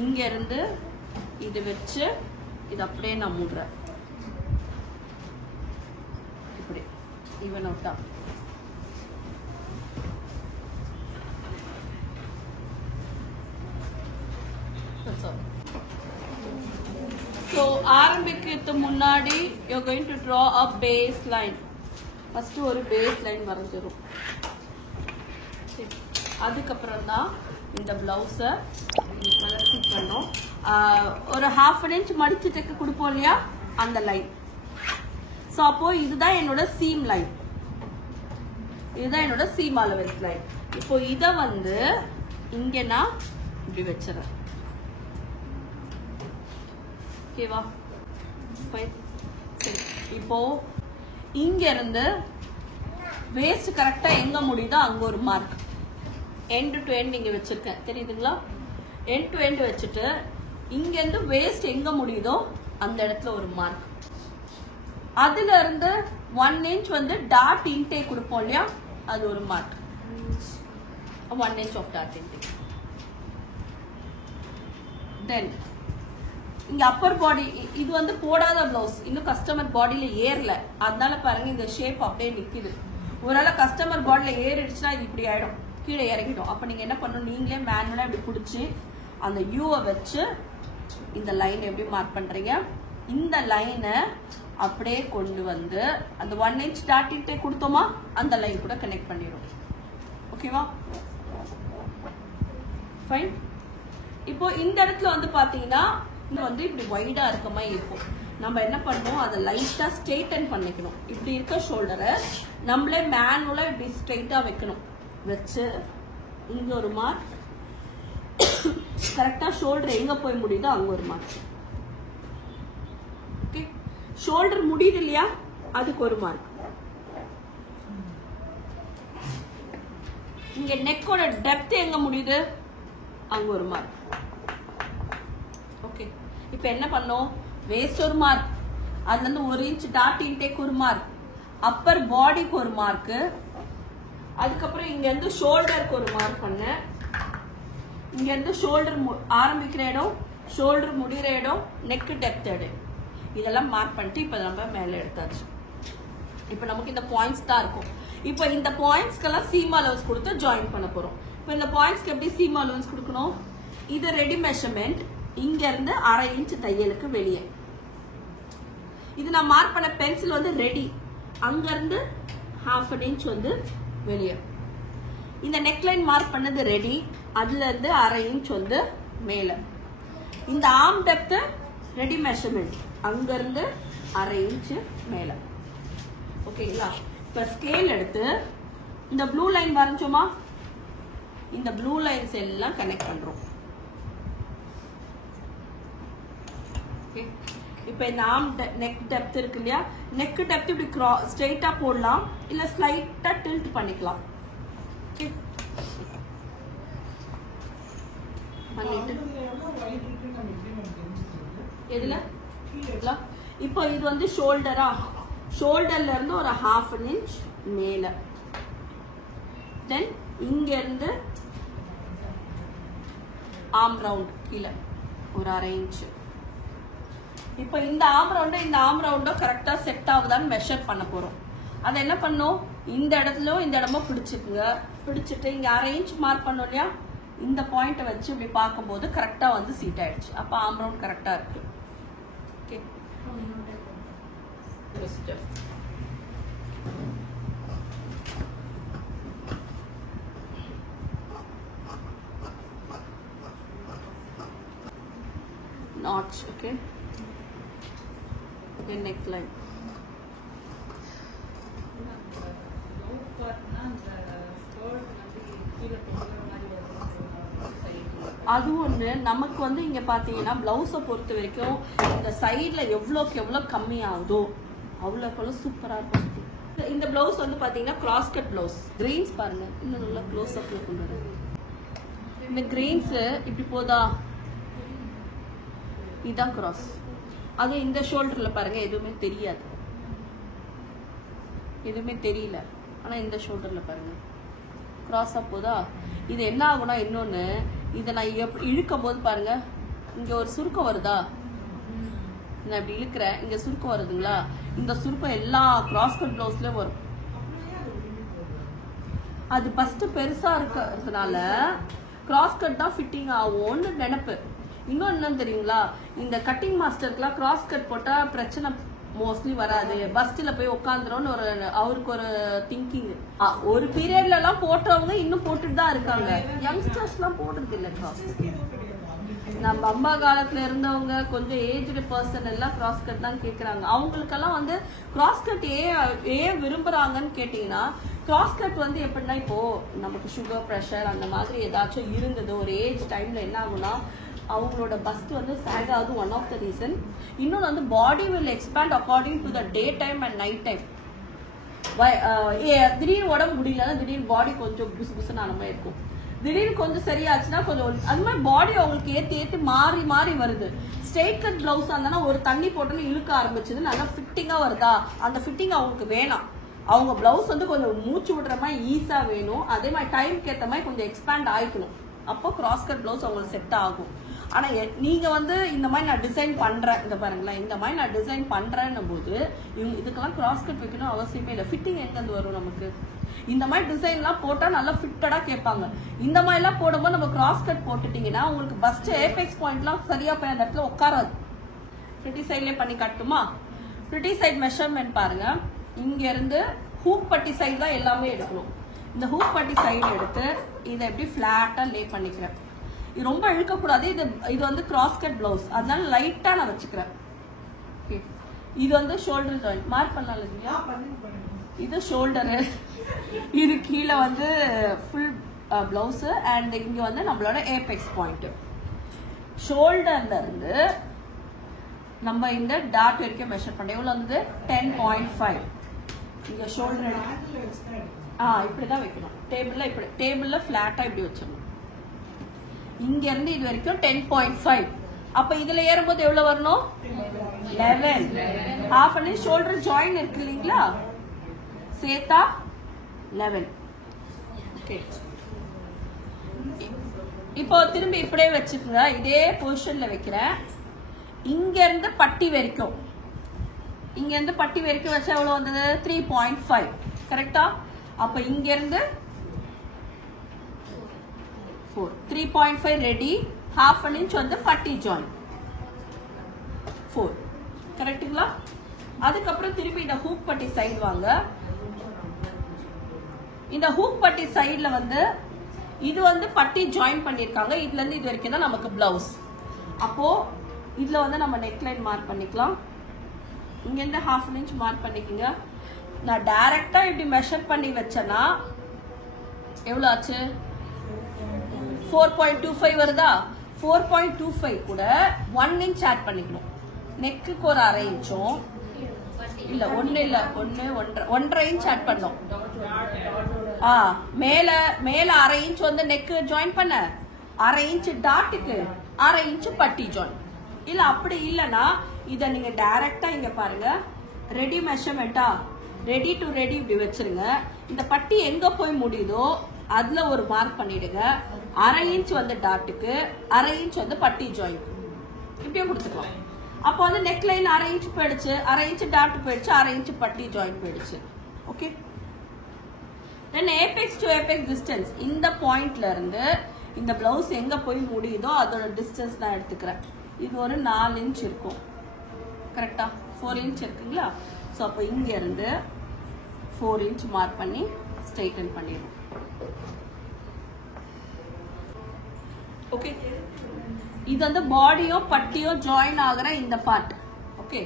இங்க இருந்து இது வச்சு இது அப்படியே நான் மூடுறேன். இப்படி ஈவன் அவுட்டா. So ஆரம்பிக்கிறதுக்கு முன்னாடி you're going to draw a baseline. First ஒரு baseline வரைஞ்சிரும். அதுக்கப்புறம் தான் இந்த பிளவுஸை ஸ்டிச் பண்ணோம். ஒரு 1/2 inch மடிச்சு தைக்க கொடுப்போம் இல்லையா, அந்த லைன். ஸோ அப்போ இதுதான் என்னோட சீம் லைன், இதுதான் என்னோட சீம் அளவெடுத்து லைன். இப்போ இதை வந்து இங்க நான் இப்படி வச்சிடறேன். ஓகேவா? சரி, இப்போ இங்க இருந்து வேஸ்ட் கரெக்டா எங்க முடியுதோ அங்க ஒரு மார்க் எண்ட் டு எண்ட் இங்க வச்சிருக்கேன், தெரியுதுங்களா? எண்ட் டு எண்ட் வச்சுட்டு இங்க இருந்து வேஸ்ட் எங்க முடியுதோ அந்த இடத்துல ஒரு மார்க். அதுல இருந்து 1 inch வந்து டாட் இன்டேக் கொடுப்போம் இல்லையா, அது ஒரு மார்க். 1 inch ஆஃப் டாட் இன்டேக். தென் இங்க அப்பர் பாடி, இது வந்து போடாத பிளவுஸ், இன்னும் கஸ்டமர் பாடியில ஏறல, அதனால பாருங்க இந்த ஷேப் அப்படியே நிக்குது. ஒருவேளை கஸ்டமர் பாடியில ஏறிடுச்சுன்னா இது இப்படி ஆயிடும், கீழே இறங்கிடும். அப்ப நீங்க என்ன பண்ணணும், நீங்களே மேனுவலா இப்படி பிடிச்சி அந்த யூவை வச்சு இந்த லைன் எப்படி மார்க் பண்றீங்க, இந்த லைனை அப்படியே கொண்டு வந்து அந்த 1 inch டாட் இன்டேக் கொடுத்தோமா அந்த லைன் கூட கனெக்ட் பண்ணிடும். ஓகேவா? ஃபைன். இப்போ இந்த இடத்துல வந்து பாத்தீங்கன்னா வந்து இப்படி வைடா இருக்க மாதிரி இருக்கும். நம்ம என்ன பண்ணணும், அதை லைட்டா ஸ்ட்ரெயிட்டன் பண்ணிக்கணும். இப்படி இருக்க ஷோல்டரை நம்மளே மேனுவலா இப்படி ஸ்ட்ரெயிட்டா வைக்கணும். வச்சு இங்க ஒரு மார்க், கரெக்டா ஷோல்டர் எங்க போய் முடியுதோ அங்க ஒரு மார்க். ஓகே, ஷோல்டர் முடியுது இல்லையா, அதுக்கு ஒரு மார்க். இங்க நெக்கோட டெப்த் எங்க முடியுது அங்க ஒரு மார்க். ஓகே, இப்ப என்ன பண்ணோம், வேஸ்ட் ஒரு மார்க், அதுல இருந்து 1 inch டாட் இன்டேக் ஒரு மார்க், அப்பர் பாடிக்கு ஒரு மார்க், அதுக்கப்புறம் இங்க இருந்து ஷோல்டருக்கு ஒரு மார்க் பண்ண, இங்க இருந்து ஷோல்டர் ஆரம்பிக்கிற இடம், ஷோல்டர் முடிகிற இடம், நெக் டெப்த் இடம், இதெல்லாம் மார்க் பண்ணிட்டு இப்ப நம்ம மேல எடுத்தாச்சு. இப்ப நமக்கு இந்த பாயிண்ட்ஸ் தான் இருக்கும். இப்ப இந்த பாயிண்ட்ஸ்க்கெல்லாம் சீம் அலவன்ஸ் கொடுத்து ஜாயின் பண்ண போறோம். இப்ப இந்த பாயிண்ட்ஸ்க்கு எப்படி சீம் அலவன்ஸ் கொடுக்கணும், இது ரெடி மெஷர்மெண்ட், இங்க இருந்து 1/2 inch தையலுக்கு வெளியே. இது நான் மார்க் பண்ண பென்சில் வந்து ரெடி, அங்க இருந்து 1/2 inch வந்து வெளியே. இந்த நெக்லைன் மார்க் பண்ணது ரெடி, அதுல இருந்து 1/2 inch வந்து மேல. இந்த ஆர்ம் டெப்த் ரெடி மெஷர்மெண்ட், அங்க இருந்து 1/2 inch மேல. ஓகேங்களா? இப்ப ஸ்கேல் எடுத்து இந்த ப்ளூ லைன் வரைஞ்சோமா, இந்த ப்ளூ லைன்ஸ் எல்லாம் கனெக்ட் பண்றோம். இப்ப இந்த ஆர்ம் நெக் டெப்த் இருக்கு இல்லையா, நெக் டெப்த் இப்படி ஸ்ட்ரெயிட்டா போடலாம், இல்ல ஸ்லைட்டா டில்ட் பண்ணிக்கலாம். எதுல இப்போ இது வந்து ஷோல்டரா, ஷோல்டர்ல இருந்து ஒரு 1/2 inch மேல, தென் இங்க இருந்து ஆர்ம் ரவுண்ட் கீழே ஒரு 1/2 inch. இப்போ இந்த ஆர்ம் ரவுண்டோ கரெக்டா செட் ஆகுதான்னு மெஷர் பண்ண போறோம். அதை என்ன பண்ணோம், இந்த இடத்துல இந்த இடமா பிடிச்சிக்குங்க, பிடிச்சிட்டு இங்க 1/2 inch மார்க் பண்ணோம் இல்லையா, இந்த பாயிண்ட்டை வச்சு இப்படி பார்க்கும்போது கரெக்டா வந்து சீட் ஆயிடுச்சு. அப்ப ஆர்ம் ரவுண்ட் கரெக்டா இருக்கு. Okay, notch. Okay, okay, neckline. அது ஒண்ணு. நமக்கு வந்து இங்க பாத்தீங்கன்னா பிளவுஸை பொறுத்த வரைக்கும் இந்த சைட்ல எவ்வளோக்கு எவ்வளோ கம்மி ஆகுதோ அவ்வளோக்கு சூப்பரா இருக்கும். இந்த பிளவுஸ் வந்து பாத்தீங்கன்னா கிராஸ் கட் பிளவுஸ். கிரெயின்ஸ் பாருங்க, இன்னும் நல்லா க்ளோஸ் அப்ல கொண்டு வரேன். இந்த கிரெயின்ஸ் இப்படி போதா, இதுதான் கிராஸ். அது இந்த ஷோல்டர்ல பாருங்க எதுவுமே தெரியாது, எதுவுமே தெரியல. ஆனா இந்த ஷோல்டர்ல பாருங்க கிராஸா போதா. இது என்ன ஆகும்னா, இன்னொன்னு இதை நான் இழுக்கும் போது பாருங்க இங்க ஒரு சுருக்கம் வருதா, நான் இப்படி இழுக்கிறேன், இங்க சுருக்கம் வருதுங்களா, இந்த சுருக்கம் எல்லா கிராஸ் கட் பிளவுஸ்லயும் வரும். அது ஃபர்ஸ்ட் பெருசா இருக்கிறதுனால கிராஸ் கட் தான் ஃபிட்டிங் ஆகும்னு நினைப்பு. இன்னொன்னு என்ன தெரியுங்களா, இந்த கட்டிங் மாஸ்டருக்குலாம் கிராஸ் கட் போட்டா பிரச்சனை மோஸ்ட்லி வராது, பஸ்ட்ல போய் உட்காந்துரும் ஒரு அவருக்கு ஒரு திங்கிங். ஒரு பீரியட்ல எல்லாம் போட்டவங்க இன்னும் போட்டுட்டு தான் இருக்காங்க, யங்ஸ்டர்ஸ் எல்லாம் போடுறது இல்லை கிராஸ் கட். நம்ம அம்மா காலத்துல இருந்தவங்க கொஞ்சம் ஏஜ்டு பர்சன் எல்லாம் கிராஸ் கட் தான் கேக்குறாங்க. அவங்களுக்கெல்லாம் வந்து கிராஸ் கட் ஏன் விரும்புறாங்கன்னு கேட்டீங்கன்னா, கிராஸ் கட் வந்து எப்படின்னா, இப்போ நமக்கு சுகர் பிரஷர் அந்த மாதிரி ஏதாச்சும் இருந்தது ஒரு ஏஜ் டைம்ல என்ன ஆகும்னா அவங்களோட பஸ்ட் வந்து சேக் ஆகுது, ஒன் ஆஃப் த ரீசன். இன்னொன்று வந்து பாடி will expand according to the day time and night time. திடீர்னு உடம்பு முடியல, திடீர்னு பாடி கொஞ்சம் புசு புசுன்னு அந்த மாதிரி இருக்கும், திடீர்னு கொஞ்சம் சரியாச்சுன்னா கொஞ்சம் அது மாதிரி பாடி அவங்களுக்கு ஏற்றி மாறி மாறி வருது. ஸ்ட்ரெயிட் கட் பிளவுஸ் இருந்தா ஒரு தண்ணி போட்டோன்னு இழுக்க ஆரம்பிச்சது, நல்லா ஃபிட்டிங்கா வருதா, அந்த ஃபிட்டிங் அவங்களுக்கு வேணாம். அவங்க பிளவுஸ் வந்து கொஞ்சம் மூச்சு விடுற மாதிரி ஈஸா வேணும், அதே மாதிரி டைம்க்கு ஏற்ற மாதிரி கொஞ்சம் எக்ஸ்பேண்ட் ஆயிக்கணும், அப்போ கிராஸ் கட் பிளவுஸ் அவங்களுக்கு செட் ஆகும். ஆனா நீங்க வந்து இந்த மாதிரி நான் டிசைன் பண்றேன், இந்த பாருங்களேன், இந்த மாதிரி நான் டிசைன் பண்றேன்னும் போது இதுக்கெல்லாம் கிராஸ் கட் வைக்கணும் அவசியமே இல்லை. ஃபிட்டிங் எங்கிருந்து வரும் நமக்கு? இந்த மாதிரி டிசைன் எல்லாம் போட்டா நல்லா ஃபிட்டடா கேட்பாங்க. இந்த மாதிரி எல்லாம் போடும்போது நம்ம கிராஸ் கட் போட்டுட்டீங்கன்னா உங்களுக்கு பஸ்ட் ஏபெக்ஸ் பாயிண்ட்லாம் சரியா போய் அந்த இடத்துல உட்காராது. பிரிட்டி சைட்லயே பண்ணி காட்டுமா? பிரிட்டி சைட் மெஷர்மெண்ட் பாருங்க, இங்க இருந்து ஹூக் பட்டி சைடு தான் எல்லாமே எடுக்கணும். இந்த ஹூக் பட்டி சைடு எடுத்து இதை எப்படி பிளாட்டா லே பண்ணிக்கிறேன். இது ரொம்ப இழுக்கக்கூடாது, இது வந்து கிராஸ் கட் பிளவுஸ், அதனால லைட்டா நான் வச்சுக்கிறேன். இது வந்து ஷோல்டர் ஜாயிண்ட் மார்க் பண்ணலாம் இல்லையா, இது ஷோல்டரு, இது கீழே வந்து ஃபுல் பிளவுஸ் அண்ட் இங்க வந்து நம்மளோட ஏபெக்ஸ் பாயிண்ட். ஷோல்டர்ல இருந்து நம்ம இந்த டாட் வரைக்கும் மெஷர் பண்ண எவ்வளவு வந்து 10.5. இங்க ஷோல்டர் இப்படிதான் வைக்கணும், டேபிள்ல இப்படி டேபிள்ல பிளாட்டா இப்படி வச்சிடணும். இங்க இருந்து இது வரைக்கும் 10.5. அப்ப இதுல ஏறும்போது எவ்வளவு வரணும்? 11. Half an inch shoulder join இருக்கு இல்லைங்களா, சேத்தா 11. இப்போ திரும்பி இப்படியே வச்சுக்கோங்க, இதே பொசிஷன்ல வைக்கிறேன். இங்க இருந்து பட்டி வரைக்கும், இங்க இருந்து பட்டி வரைக்கும் வச்சா எவ்வளவு வந்தது? 3.5. கரெக்டா? அப்ப இங்க இருந்து 4, 3.5 ரெடி. ஹாஃப் அன் இன்ச் வந்து பட்டி ஜாயின் 4. கரெக்டுங்களா? அதுக்கப்புறம் திரும்பி இந்த ஹூக் பட்டி சைடு வாங்க. இந்த ஹூக் பட்டி சைடுல வந்து இது வந்து பட்டி ஜாயின் பண்ணிருக்காங்க, இதுல இருந்து இது வரைக்கும் தான் நமக்கு பிளவுஸ். அப்போ இதுல வந்து நம்ம நெக் லைன் மார்க் பண்ணிக்கலாம். இங்க இருந்து ஹாஃப் அன் இன்ச் மார்க் பண்ணிக்கோங்க. நான் டைரக்டா இப்படி மெஷர் பண்ணி வச்சேன்னா எவ்வளவு ஆச்சு? 4.25 வருதா? 4.25 கூட 1 இன்ச் ஆட் பண்ணிக்கணும். நெக்குக்கு ஒரு அரை இன்ச்சும் இல்ல, ஒன்னு இல்ல, 1.5 இன்ச் ஆட் பண்ணோம். மேல அரை இன்ச் வந்து நெக்கு ஜாயின் பண்ண, அரை இன்ச் டாட்டுக்கு, அரை இன்ச் பட்டி ஜாயின். இல்ல அப்படி இல்லனா இத நீங்க டைரக்டா இங்க பாருங்க, ரெடி மெஷர்மெண்டா, ரெடி டு ரெடி இப்படி வச்சிருங்க. இந்த பட்டி எங்க போய் முடியுதோ அதுல ஒரு மார்க் பண்ணிடுங்க. அரை இன்ச் வந்து டாட்டுக்கு, அரை இன்ச் வந்து பட்டி ஜாயின், இப்படியே கொடுத்துக்கலாம். அப்போ வந்து நெக் லைன் அரை இன்ச் போயிடுச்சு, அரை இன்ச் டாட் போயிடுச்சு, அரை இன்ச் பட்டி ஜாயின் போயிடுச்சு. Okay. Then Apex to Apex distance, இந்த பாயிண்ட்ல இருந்து இந்த பிளவுஸ் எங்க போய் முடியுதோ அதோட டிஸ்டன்ஸ் நான் எடுத்துக்கிறேன். இது ஒரு 4 இன்ச் இருக்கும். கரெக்டா? 4 இன்ச் இருக்குங்களா? ஸோ அப்போ இங்க இருந்து 4 இன்ச் மார்க் பண்ணி ஸ்ட்ரைட்டன் பண்ணிடுவோம். ஓகே. இது வந்து பாடியோ பட்டியோ ஜாயின் ஆகிற இந்த பார்ட். ஓகே.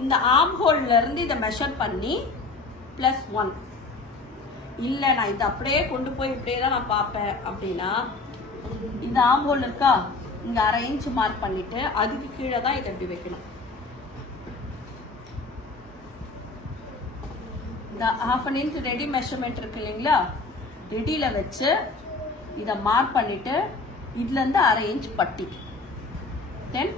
இந்த ஆர்ம் ஹோல்ல இருந்து இதை மெஷர் பண்ணி +1. இல்ல நான் இதை அப்படியே கொண்டு போய் இப்படியே தான் நான் பார்ப்பேன் அப்படின்னா, இந்த ஆர்ம் ஹோல் இருக்கா, இங்க அரை இன்ச் மார்க் பண்ணிட்டு அதுக்கு கீழே தான் இதை இப்படி வைக்கணும். இந்த half an inch ready measurement இருக்கு இல்லைங்களா, ரெடியில வச்சு இதை மார்க் பண்ணிட்டு இதுல இருந்து அரை இன்ச் பட்டி. தென்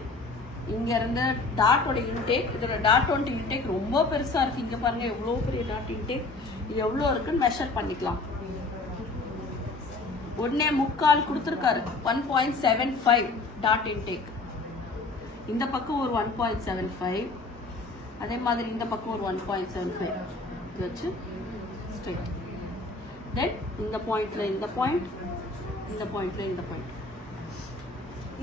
இங்க இருந்து டாட்டோட இன்டேக், இதோட டாட்டோட இன்டேக் ரொம்ப பெருசா இருக்கு. இங்க பாருங்க எவ்வளவு பெரிய டாட் இன்டேக், இது எவ்வளவு இருக்குன்னு மெஷர் பண்ணிக்கலாம். 1.25 கொடுத்துருக்காரு, 1.75 டாட் இன்டேக். இந்த பக்கம் ஒரு 1.75, அதே மாதிரி இந்த பக்கம் ஒரு 1.75 இது வச்சு ஸ்ட்ரைட். தென் இந்த பாயிண்ட்ல இந்த பாயிண்ட், இந்த பாயிண்ட்ல இந்த பாயிண்ட்.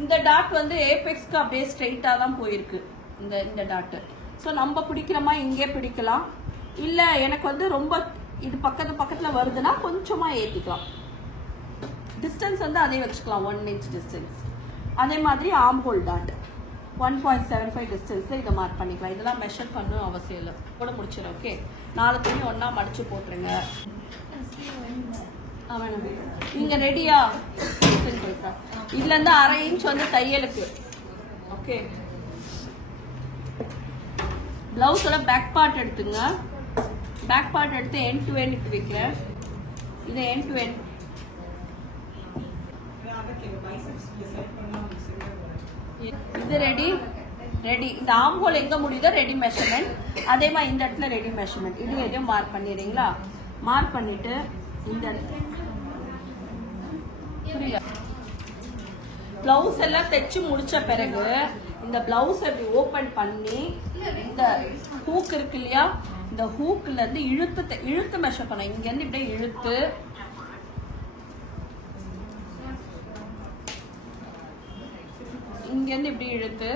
இந்த டாட் வந்து ஏபெக்ஸ்க்கு அப்படியே ஸ்ட்ரைட்டா தான் போயிருக்கு இந்த டாட். ஸோ நம்ம பிடிக்கிறோமா இங்கே பிடிக்கலாம், இல்ல எனக்கு வந்து ரொம்ப இது பக்கத்துல வருதுன்னா கொஞ்சமா ஏத்திக்கலாம். டிஸ்டன்ஸ் வந்து அதே வச்சுக்கலாம் 1 inch டிஸ்டன்ஸ். அதே மாதிரி ஆர்ம் ஹோல் டாட் 1.75 டிஸ்டன்ஸ்ல இதை மார்க் பண்ணிக்கலாம். இதெல்லாம் மெஷர் பண்ணணும் அவசியம் இல்லை, கூட முடிச்சிடும். ஓகே, 4 துணி ஒன்னா மடிச்சு போட்டுருங்க. நீங்க ரெடியா? இதுல இருந்து 1/2 inch வந்து தையலுக்கு. ஓகே, பிளவுஸோட பேக் பார்ட் எடுத்துங்க. பேக் பார்ட் எடுத்து எண்ட் டு எண்ட் இப்படி வைக்கிறேன். இது எண்ட் டு எண்ட். இது ரெடி. இந்த ஆர்ம் ஹோல் எங்க முடியுதோ ரெடி மெஷர்மெண்ட், அதே மாதிரி இந்த இடத்துல ரெடி மெஷர்மெண்ட். இது எதையும் மார்க் பண்ணிடுறீங்களா? மார்க் பண்ணிட்டு இந்த பிளவுஸ் எல்லாம் தைச்சு முடிச்ச பிறகு இந்த பிளவுஸ் இப்படி ஓபன் பண்ணி இந்த ஹூக் இருக்கு இல்லையா, இந்த ஹூக்ல இருந்து இழுத்து மெஷர் பண்ண. இங்க இருந்து இப்படியே இழுத்து இங்க இருந்து இப்படி இழுத்து